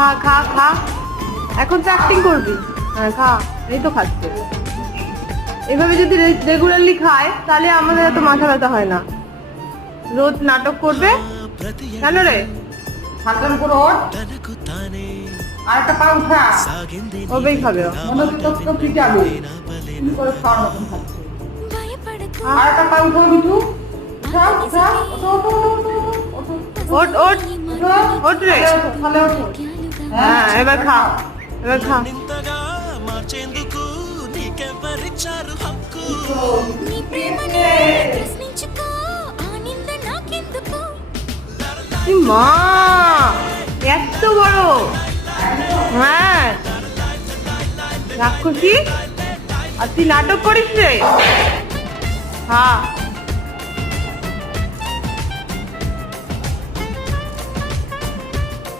খা খা খা, এখন তো অ্যাক্টিং করবি। হ্যাঁ খা, এই তো খাচ্ছে। এভাবে যদি রেগুলারলি খায় তাহলে আমাদের এত মাথা ব্যথা হয় না। রোজ নাটক করবে কেন রে? হালকান করে ওঠ, আর একটা পা উঠা, ওবেই খাবে ও। মনে হচ্ছে তো পিটাবে তুমি করে খাওয়ার মতন খাচ্ছে। আর একটা পা উঠো বিটু, উঠাও উঠাও, ওঠো ওঠো ওঠো ওঠো ওঠ ওঠ ওঠো, ওঠ রে। তাহলে ওঠো। হ্যাঁ এবার খা, এবার খা। మార్చేందుకు నీకెవ్వరిచ్చారు హక్కు నీ ప్రేమని ప్రశ్నించుకో ఆనంద నాకెందుకు এই মা, এত বড়! হ্যাঁ রাক্ষসী, আর তুই নাটক করিস রে। হ্যাঁ